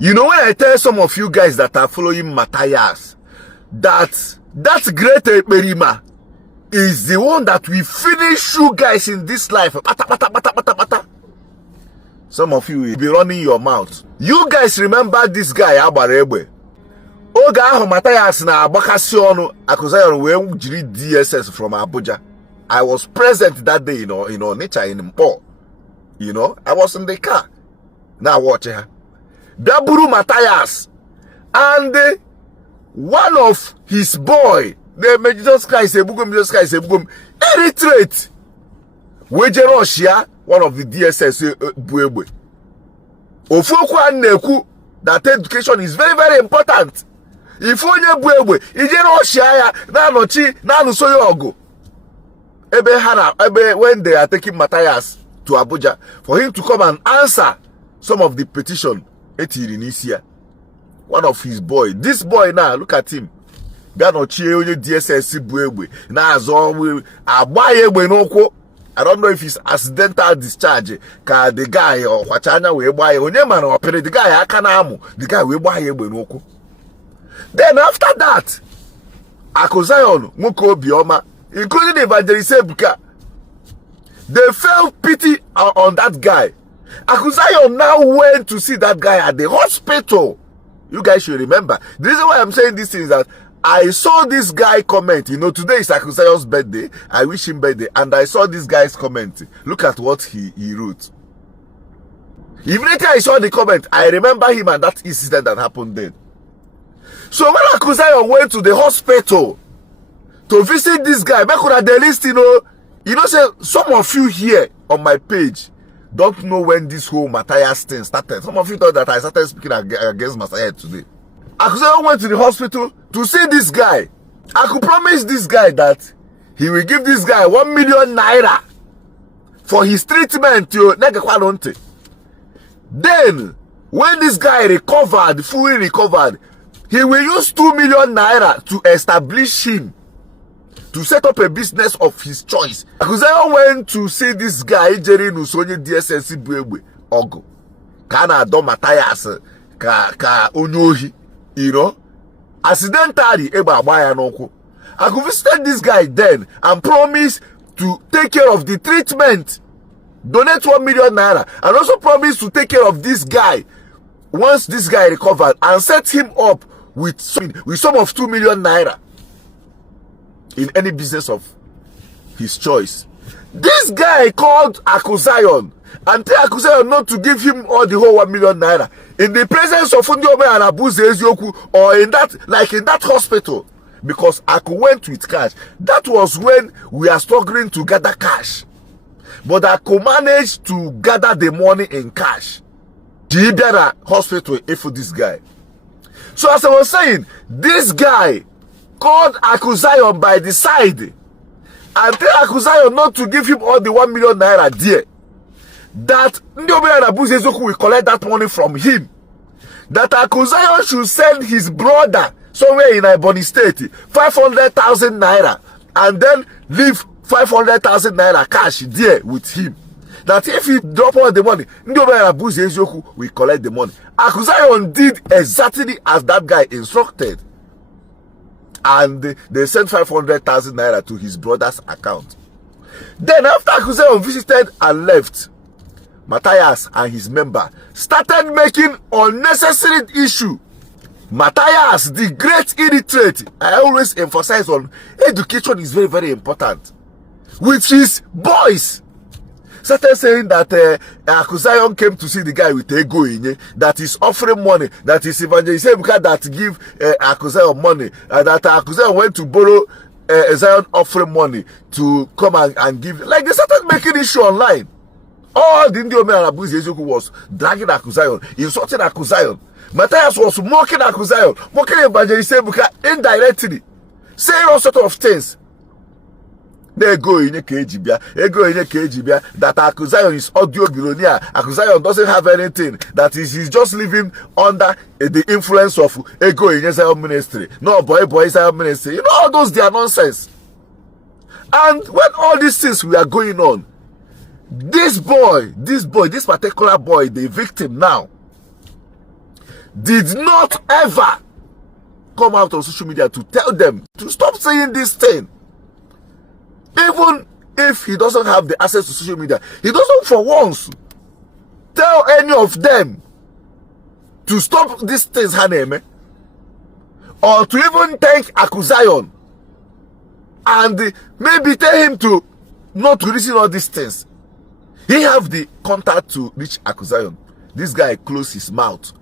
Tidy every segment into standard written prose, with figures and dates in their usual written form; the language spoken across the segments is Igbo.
You know, when I tell some of you guys that are following Mathias, that great Eperima is the one that will finish you guys in this life. Some of you will be running your mouth. You guys remember this guy, Abarebe? Oga Mathias na Abakasi onu Akuzayon we jiri DSS from Abuja. I was present that day, nature in Mpo. You know, I was in the car. Now watch her. Daburu Mathias and one of his boy, the Jesus Christ, Eritreat, Wejeroshia, one of the DSS Buebwe. Ofokwa neku that education is very, very important. If onye Buebwe, Ijeroshia ya na nochi na nusoyogo. Ebe when they are taking Mathias to Abuja for him to come and answer some of the petition. One of his boy, this boy now, look at him. DSS buebwe. Now I don't know if it's accidental discharge. Cause the guy or wachanya we buy man or the guy akanamu. The guy we buy noko. Then after that, Akuzayon Muko Bioma, including Evangelist Ebuka, they felt pity on that guy. Akuzayon now went to see that guy at the hospital. You guys should remember. The reason why I'm saying this is that I saw this guy comment. You know, today is Akuzayon's birthday. I wish him birthday. And I saw this guy's comment. Look at what he wrote. Even later I saw the comment, I remember him and that incident that happened then. So when Akuzayon went to the hospital to visit this guy, back on the list, say some of you here on my page don't know when this whole Mathias thing started. Some of you thought that I started speaking against Mathias today. Akuzayon went to the hospital to see this guy. I could promise this guy that he will give this guy 1 million naira for his treatment. Then, when this guy recovered, fully recovered, he will use 2 million naira to establish him, to set up a business of his choice. Akuzayon went to see this guy, Jerry Nusonye DSS Buebwe, Ogo. Kana do Mathias, ka onyohi, accidentally, eba abaya noko. I could visit this guy then and promise to take care of the treatment, donate 1 million naira, and also promise to take care of this guy once this guy recovered and set him up with some of 2 million naira. In any business of his choice. This guy called Akuzayon and tell Akuzayon not to give him all the whole 1 million naira in the presence of Fundiome and Mathias Ezeaku, or in that hospital, because Aku went with cash. That was when we are struggling to gather cash, but Aku managed to gather the money in cash. The Ibera hospital for this guy. So as I was saying, this guy called Akuzayon by the side and tell Akuzayon not to give him all the 1 million naira there. That Ndiome and Mathias Ezeaku will collect that money from him. That Akuzayon should send his brother somewhere in Ebonyi State 500,000 naira and then leave 500,000 naira cash there with him. That if he drop all the money, Ndiome and Mathias Ezeaku will collect the money. Akuzayon did exactly as that guy instructed. And they sent 500,000 naira to his brother's account. Then after Akuzayon visited and left, Mathias and his member started making unnecessary issue. Mathias, the great illiterate, I always emphasize on education is very, very important. With his boys, started saying that Akuzayon came to see the guy with ego in that is offering money, that is Evangelist Ebuka that give Akuzayon money, that Akuzayon went to borrow Zion offering money to come and give. Like they started making issue online. All the Ndiome and Mathias Ezeaku was dragging Akuzayon, insulting Akuzayon. Mathias was mocking Akuzayon, mocking Evangelist Ebuka indirectly, saying all sort of things. They go in a KGBia, that Akuzayon is audio billionaire. Akuzayon doesn't have anything, that he's just living under the influence of Ego in Zion ministry. No, boy Zion ministry. You know, all those, they are nonsense. And when all these things were going on, this particular boy, the victim now, did not ever come out on social media to tell them to stop saying this thing. Even if he doesn't have the access to social media, he doesn't for once tell any of them to stop these things, Haneme, or to even thank Akuzion and maybe tell him to not to listen all these things. He have the contact to reach Akuzion. This guy closed his mouth.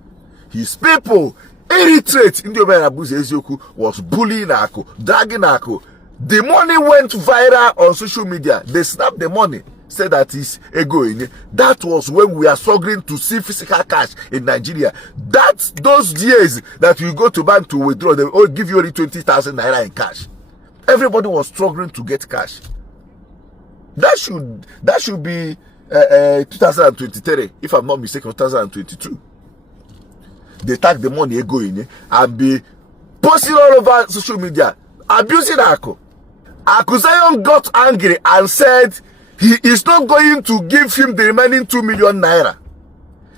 His people irritate. Mathias Ezeaku was bullying Aku, dragging Aku. The money went viral on social media. They snapped the money, said that it's ego in it. That was when we are struggling to see physical cash in Nigeria. That's those years that you go to bank to withdraw, they will give you only 20,000 naira in cash. Everybody was struggling to get cash. That should be 2023, if I'm not mistaken, 2022. They take the money ego in it and be posting all over social media, abusing Aku. Akuzion got angry and said he is not going to give him the remaining 2 million naira.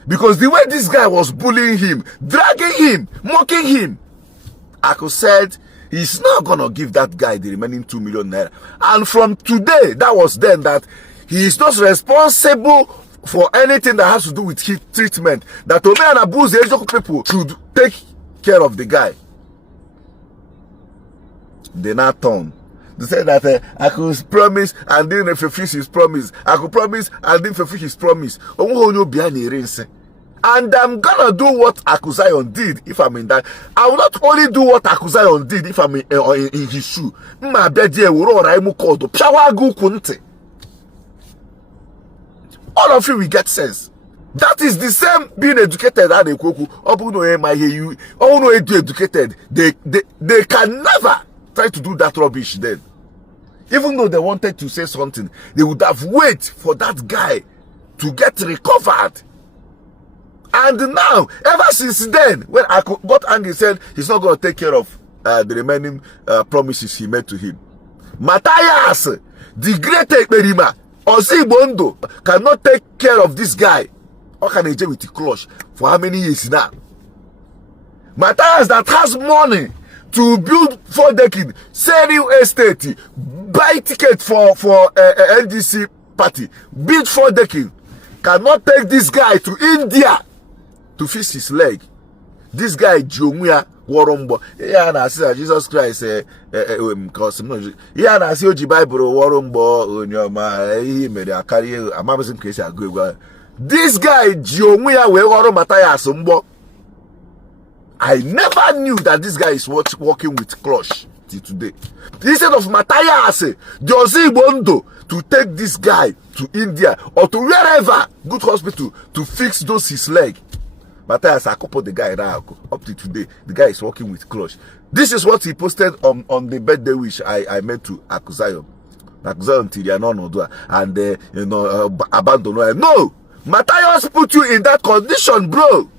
Because the way this guy was bullying him, dragging him, mocking him, Aku said he's not going to give that guy the remaining 2 million naira. And from today, that was then, that he is not responsible for anything that has to do with his treatment. That Ome and Mathias Ezeaku people should take care of the guy. They now turn. They say that I could promise and didn't fulfill his promise. I could promise and didn't fulfill his promise. And I'm gonna do what Akuzion did if I'm in that. I will not only do what Akuzion did if I'm in his shoe. All of you will get sense. That is the same being educated that they educated. They can never try to do that rubbish then. Even though they wanted to say something, they would have waited for that guy to get recovered. And now, ever since then, when I got angry, said he's not going to take care of the remaining promises he made to him. Mathias, the great Ekperima, Ozibondo, cannot take care of this guy. How can he do with the clutch for how many years now? Mathias that has money to build 4 decades, sell real estate, buy ticket for NDC party, build 4 decades, cannot take this guy to India to fix his leg. This guy Jomia Warombo. Yeah, na say Jesus Christ because no. Yeah, na say Oji Bible Warombo onyoma he made a carry amazing case go. This guy Jomia we Waro Mathias Mbo. I never knew that this guy is working with clutch till today. Instead of Mathias Bondo to take this guy to India or to wherever good hospital to fix those his leg, Mathias accompanied the guy now. Up to today, the guy is working with clutch. This is what he posted on the birthday wish I made to Akuzion. Akuzion Tiriano and abandon. No, Mathias put you in that condition, bro.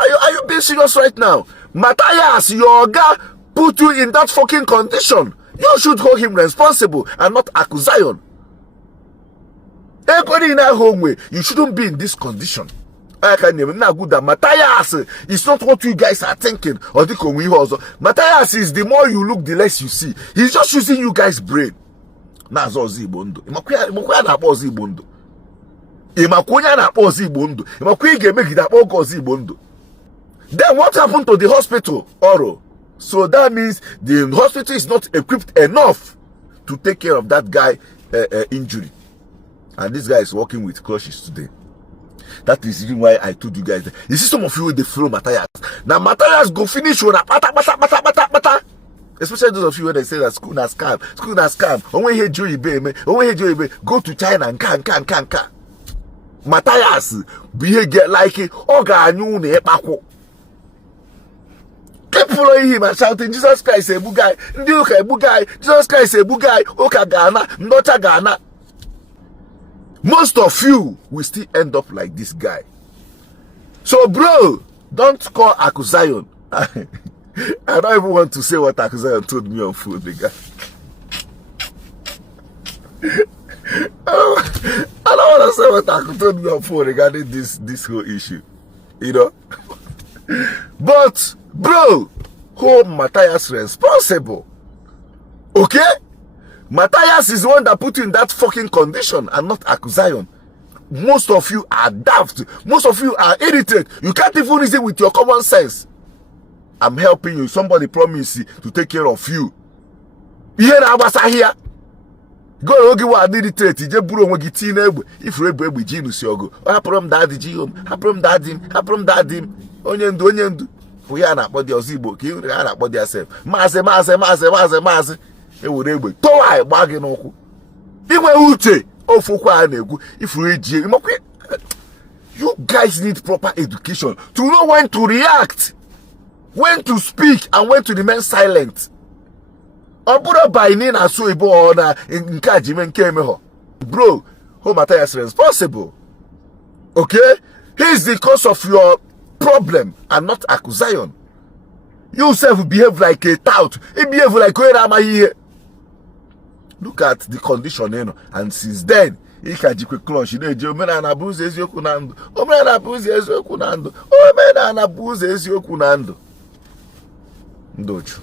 Are you being serious right now? Mathias, your guy put you in that fucking condition. You should hold him responsible and not Akuzion. Everybody in that home way, you shouldn't be in this condition. I can even now good that Mathias is not what you guys are thinking. Or the also. Mathias is the more you look, the less you see. He's just using you guys' brain. Na zo zibondo. Imakuya na po zibondo. Imakuya na po zibondo. Imakuya ge make that po zibondo. Then what happened to the hospital, Oro? So that means the hospital is not equipped enough to take care of that guy injury. And this guy is working with clutches today. That is the reason why I told you guys that. You see some of you, they follow Mathias. Now Mathias go finish on a pata. Especially those of you when they say that school na scam. School na scam. Onwe he Joey Bay, go to China and can. Mathias, behave like it. Oga anyu ne epako. Keep following him and shouting, Jesus Christ a bugai, Ndiuka a bugai, Jesus Christ a bugai, Oka Ghana, Ndota Ghana. Most of you will still end up like this guy. So bro, don't call Akuzion. I don't even want to say what Akuzion told me on food, nigga. I don't want to say what Aku told me on phone regarding this whole issue. You know? But, bro, hold Mathias responsible. Okay? Matthias is the one that put you in that fucking condition and not Akuzion. Most of you are daft. Most of you are irritated. You can't even reason with your common sense. I'm helping you. Somebody promised to take care of you. Here now, here. Go ogi wa irritate. Je buru onwe gi tin egbe. If you egbe ji nu si ogo. O haprom daddy ji home. Haprom daddy. Onye ndu. We are not body Igbo. Ki you are not body yourself. Maase. E were egbe. Towa gba gi n'okwu. Inwe uche. Ofokwa na-egwu. If you guys need proper education to know when to react, when to speak, and when to remain silent. Bro, Mathias is responsible. Okay? He's the cause of your problem and not Akuzion. You self behave like a tout. He behave like here. Look at the condition, you know, and since then, he can just clutch. You know, Omena na Bruce Ezeaku nando. Ndocho.